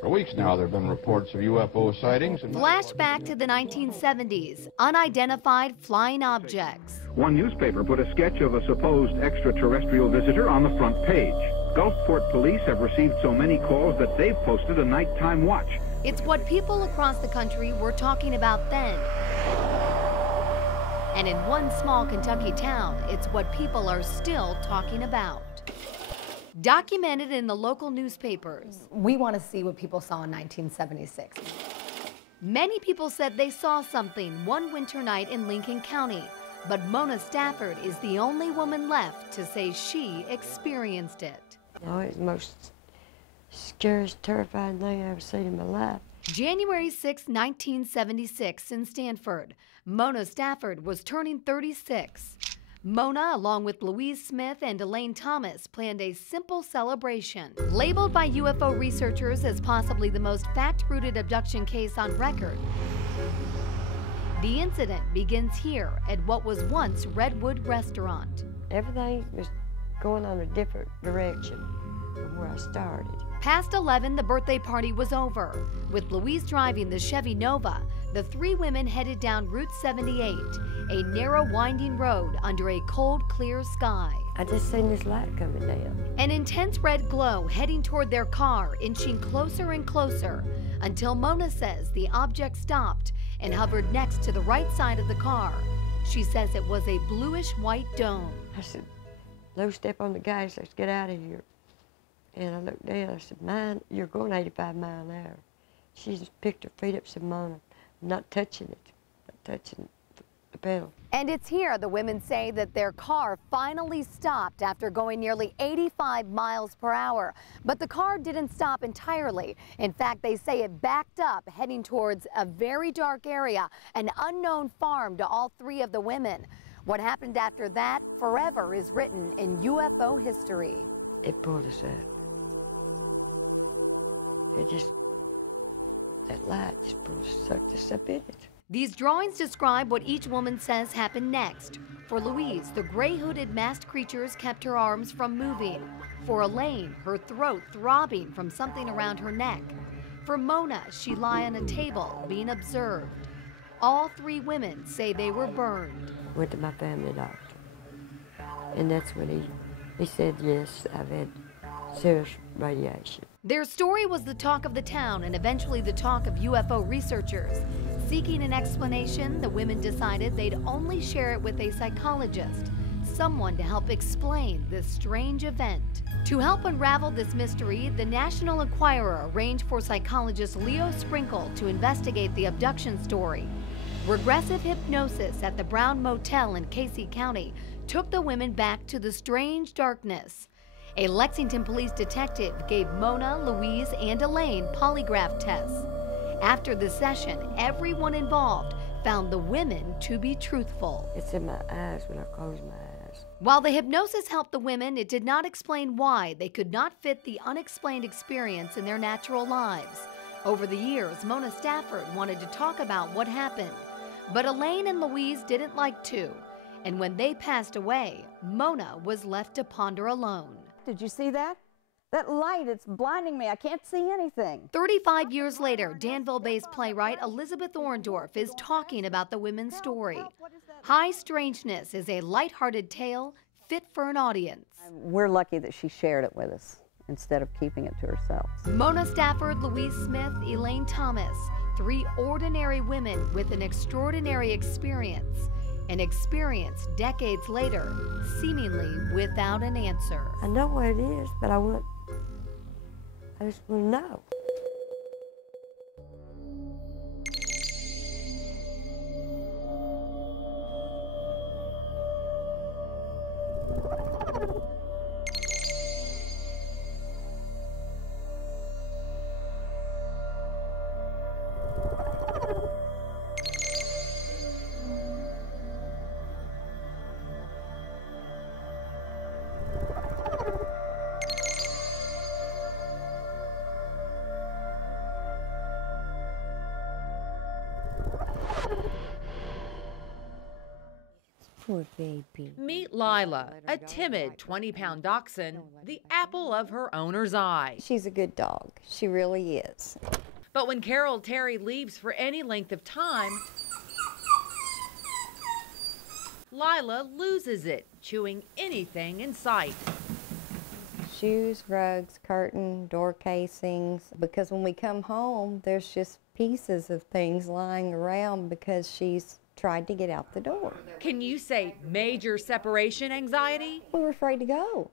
For weeks now, there have been reports of UFO sightings. Flashback to the 1970s, unidentified flying objects. One newspaper put a sketch of a supposed extraterrestrial visitor on the front page. Gulfport police have received so many calls that they've posted a nighttime watch. It's what people across the country were talking about then. And in one small Kentucky town, it's what people are still talking about. Documented in the local newspapers. We want to see what people saw in 1976. Many people said they saw something one winter night in Lincoln County, but Mona Stafford is the only woman left to say she experienced it. Oh, it's the most scariest, terrifying thing I've ever seen in my life. January 6, 1976 in Stanford, Mona Stafford was turning 36. Mona, along with Louise Smith and Elaine Thomas, planned a simple celebration. Labeled by UFO researchers as possibly the most fact-rooted abduction case on record, the incident begins here at what was once Redwood Restaurant. Everything was going on a different direction from where I started. Past 11, the birthday party was over. With Louise driving the Chevy Nova, the three women headed down Route 78, a narrow, winding road under a cold, clear sky. I just seen this light coming down. An intense red glow heading toward their car, inching closer and closer, until Mona says the object stopped and hovered next to the right side of the car. She says it was a bluish-white dome. I said, Lou, step on the gas, let's get out of here. And I looked down, I said, "Man, you're going 85 miles an hour." She just picked her feet up and said, "Mona, I'm not touching it, not touching the pedal." And it's here the women say that their car finally stopped after going nearly 85 miles per hour. But the car didn't stop entirely. In fact, they say it backed up, heading towards a very dark area, an unknown farm to all three of the women. What happened after that forever is written in UFO history. It pulled us up. That light just sucked us up in it. These drawings describe what each woman says happened next. For Louise, the gray-hooded masked creatures kept her arms from moving. For Elaine, her throat throbbing from something around her neck. For Mona, she lay on a table being observed. All three women say they were burned. Went to my family doctor, and that's when he said, yes, I've had serious radiation. Their story was the talk of the town and eventually the talk of UFO researchers. Seeking an explanation, the women decided they'd only share it with a psychologist, someone to help explain this strange event. To help unravel this mystery, the National Enquirer arranged for psychologist Leo Sprinkle to investigate the abduction story. Regressive hypnosis at the Brown Motel in Casey County took the women back to the strange darkness. A Lexington police detective gave Mona, Louise, and Elaine polygraph tests. After the session, everyone involved found the women to be truthful. It's in my eyes when I close my eyes. While the hypnosis helped the women, it did not explain why they could not fit the unexplained experience in their natural lives. Over the years, Mona Stafford wanted to talk about what happened, but Elaine and Louise didn't like to. And when they passed away, Mona was left to ponder alone. Did you see that? That light, it's blinding me. I can't see anything. 35 years later, Danville-based playwright Elizabeth Orndorff is talking about the women's story. High Strangeness is a lighthearted tale fit for an audience. We're lucky that she shared it with us instead of keeping it to herself. Mona Stafford, Louise Smith, Elaine Thomas, three ordinary women with an extraordinary experience. An experience decades later, seemingly without an answer. I know what it is, but I just want to know. Poor baby. Meet Lila, a timid 20-pound dachshund, the apple of her owner's eye. She's a good dog. She really is. But when Carol Terry leaves for any length of time, Lila loses it, chewing anything in sight. Shoes, rugs, curtain, door casings, because when we come home, there's just pieces of things lying around because she's tried to get out the door. Can you say major separation anxiety? We were afraid to go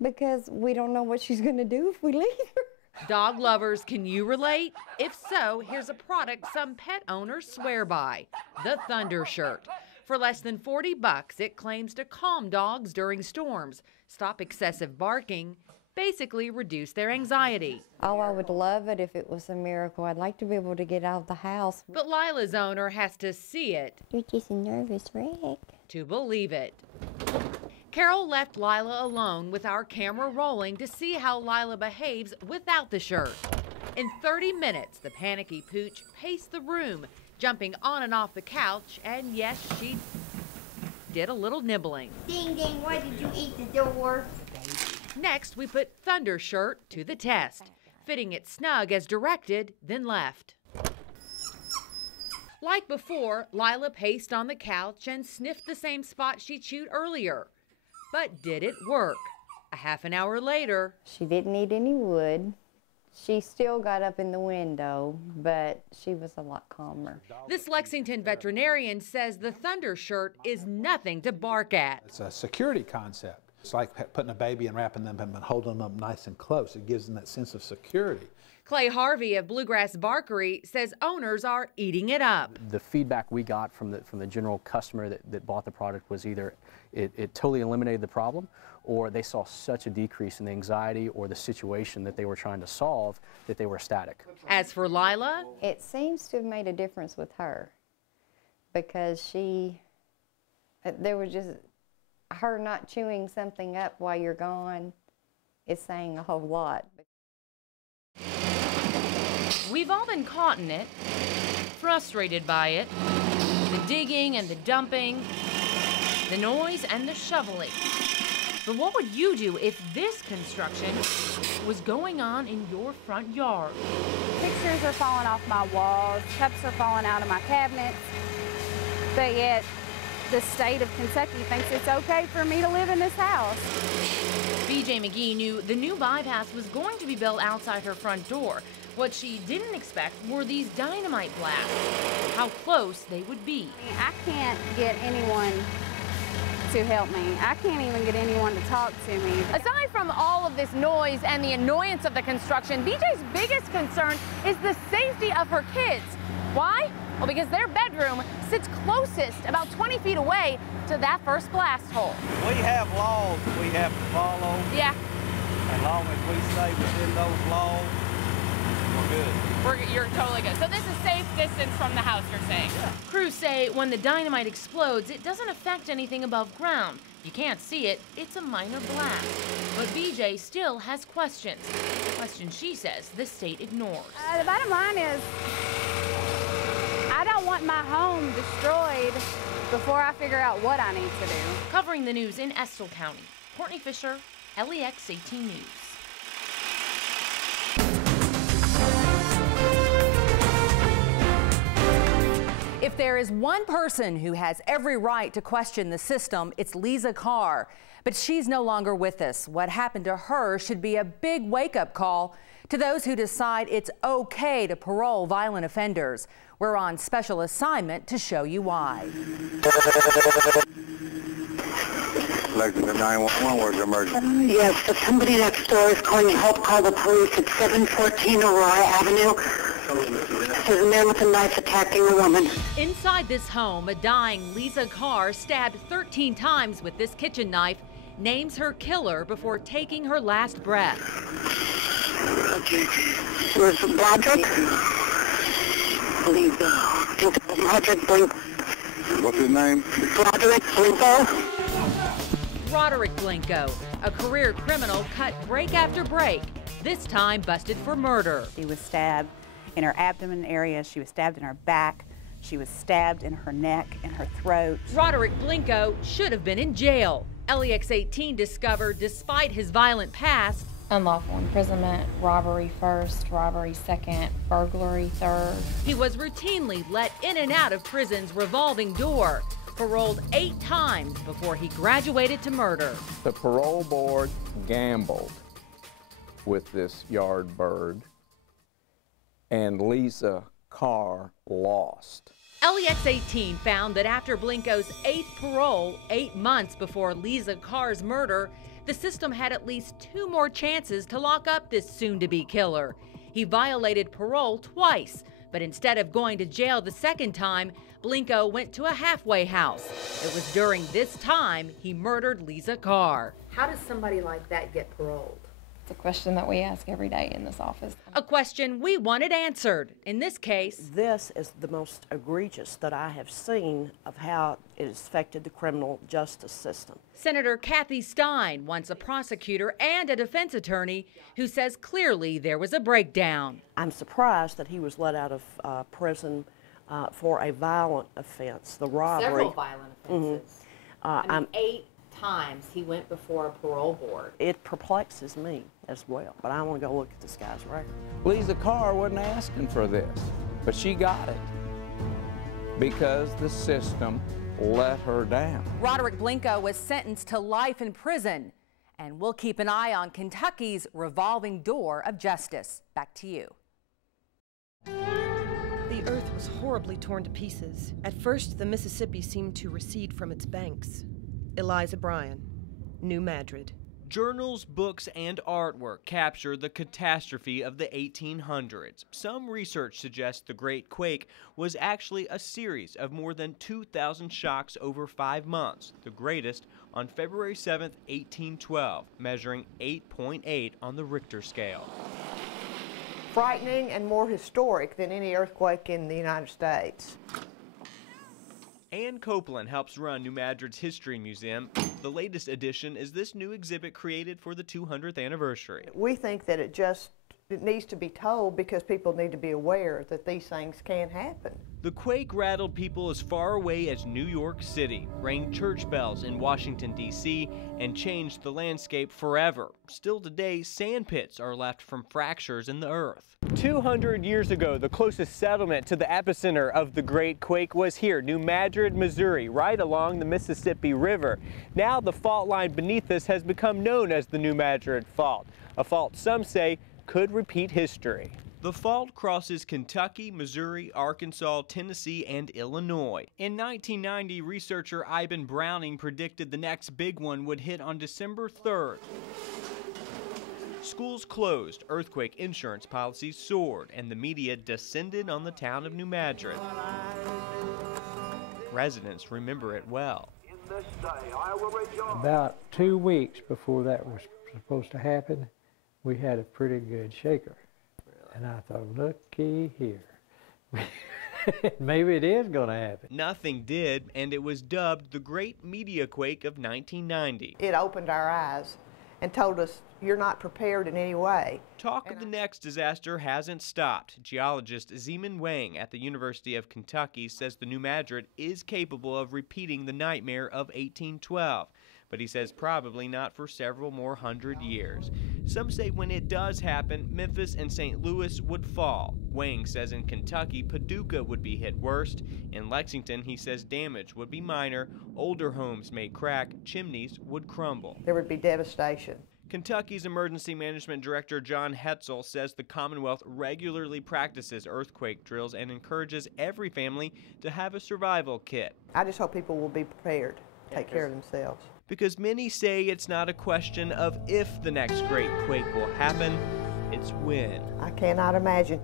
because we don't know what she's going to do if we leave her. Dog lovers, can you relate? If so, here's a product some pet owners swear by, the Thunder Shirt. For less than $40, it claims to calm dogs during storms, stop excessive barking, basically reduce their anxiety. Oh, I would love it if it was a miracle. I'd like to be able to get out of the house. But Lila's owner has to see it. You're just a nervous wreck. To believe it. Carol left Lila alone with our camera rolling to see how Lila behaves without the shirt. In 30 minutes, the panicky pooch paced the room, jumping on and off the couch, and yes, she did a little nibbling. Ding, ding, why did you eat the door? Next, we put Thunder Shirt to the test, fitting it snug as directed, then left. Like before, Lila paced on the couch and sniffed the same spot she chewed earlier. But did it work? A half an hour later, she didn't eat any wood. She still got up in the window, but she was a lot calmer. This Lexington veterinarian says the Thunder Shirt is nothing to bark at. It's a security concept. It's like putting a baby and wrapping them up and holding them up nice and close. It gives them that sense of security. Clay Harvey of Bluegrass Barkery says owners are eating it up. The feedback we got from the general customer that bought the product was either it totally eliminated the problem, or they saw such a decrease in the anxiety or the situation that they were trying to solve that they were ecstatic. As for Lila, it seems to have made a difference with her because there was just her not chewing something up while you're gone is saying a whole lot. We've all been caught in it, frustrated by it, the digging and the dumping, the noise and the shoveling. But what would you do if this construction was going on in your front yard? Pictures are falling off my walls, cups are falling out of my cabinets, but yet the state of Kentucky thinks it's okay for me to live in this house. BJ McGee knew the new bypass was going to be built outside her front door. What she didn't expect were these dynamite blasts, how close they would be. I can't get anyone to help me. I can't even get anyone to talk to me. Aside from all of this noise and the annoyance of the construction, BJ's biggest concern is the safety of her kids. Why? Well, because their bedroom sits closest, about 20 feet away, to that first blast hole. We have laws that we have to follow. Yeah. As long as we stay within those laws, we're good. You're totally good. So this is safe distance from the house, you're saying? Yeah. Crews say when the dynamite explodes, it doesn't affect anything above ground. You can't see it, it's a minor blast. But BJ still has questions. Questions she says the state ignores. The bottom line is, I don't want my home destroyed before I figure out what I need to do. Covering the news in Estill County, Courtney Fisher, LEX 18 News. If there is one person who has every right to question the system, it's Lisa Carr. But she's no longer with us. What happened to her should be a big wake-up call to those who decide it's okay to parole violent offenders. We're on special assignment to show you why. Lexington 911, where's the emergency? Yes, so somebody next door is calling help. Call the police at 714 Aurora Avenue. There's a man with a knife attacking a woman. Inside this home, a dying Lisa Carr, stabbed 13 times with this kitchen knife, names her killer before taking her last breath. Where's Broderick? Broderick Blinko. What's his name? Broderick Blinko. Roderick Blinko, a career criminal, cut break after break, this time busted for murder. She was stabbed in her abdomen area, she was stabbed in her back, She was stabbed in her neck and her throat. Roderick Blinko should have been in jail. LEX 18 discovered, despite his violent past, unlawful imprisonment, robbery first, robbery second, burglary third. He was routinely let in and out of prison's revolving door, paroled 8 times before he graduated to murder. The parole board gambled with this yard bird, and Lisa Carr lost. LEX 18 found that after Blinko's 8th parole, 8 months before Lisa Carr's murder, the system had at least 2 more chances to lock up this soon-to-be killer. He violated parole twice, but instead of going to jail the second time, Blinko went to a halfway house. It was during this time he murdered Lisa Carr. How does somebody like that get paroled? It's a question that we ask every day in this office. A question we wanted answered. In this case, this is the most egregious that I have seen of how it has affected the criminal justice system. Senator Kathy Stein, once a prosecutor and a defense attorney, who says clearly there was a breakdown. I'm surprised that he was let out of prison for a violent offense, the robbery. Several violent offenses. I mean, 8 times he went before a parole board. It perplexes me as well, but I want to go look at this guy's record. Lisa Carr wasn't asking for this, but she got it because the system let her down. Roderick Blinko was sentenced to life in prison, and we'll keep an eye on Kentucky's revolving door of justice. Back to you. The earth was horribly torn to pieces. At first, the Mississippi seemed to recede from its banks. Eliza Bryan, New Madrid. Journals, books, and artwork capture the catastrophe of the 1800s. Some research suggests the Great Quake was actually a series of more than 2,000 shocks over 5 months, the greatest on February 7, 1812, measuring 8.8 on the Richter scale. Frightening and more historic than any earthquake in the United States. Ann Copeland helps run New Madrid's History Museum. The latest addition is this new exhibit created for the 200th anniversary. We think that it needs to be told because people need to be aware that these things can happen. The quake rattled people as far away as New York City, rang church bells in Washington, D.C., and changed the landscape forever. Still today, sand pits are left from fractures in the earth. 200 years ago, the closest settlement to the epicenter of the Great Quake was here, New Madrid, Missouri, right along the Mississippi River. Now the fault line beneath us has become known as the New Madrid Fault, a fault some say could repeat history. The fault crosses Kentucky, Missouri, Arkansas, Tennessee, and Illinois. In 1990, researcher Ivan Browning predicted the next big one would hit on December 3rd. Schools closed, earthquake insurance policies soared, and the media descended on the town of New Madrid. Residents remember it well. About 2 weeks before that was supposed to happen, we had a pretty good shaker. And I thought, looky here. Maybe it is going to happen. Nothing did, and it was dubbed the Great Media Quake of 1990. It opened our eyes and told us you're not prepared in any way. Talk of the next disaster hasn't stopped. Geologist Zeman Wang at the University of Kentucky says the New Madrid is capable of repeating the nightmare of 1812. But he says probably not for several more hundred years. Some say when it does happen, Memphis and St. Louis would fall. Wang says in Kentucky, Paducah would be hit worst. In Lexington, he says damage would be minor, older homes may crack, chimneys would crumble. There would be devastation. Kentucky's Emergency Management Director John Hetzel says the Commonwealth regularly practices earthquake drills and encourages every family to have a survival kit. I just hope people will be prepared, take care of themselves. Because many say it's not a question of if the next great quake will happen, it's when. I cannot imagine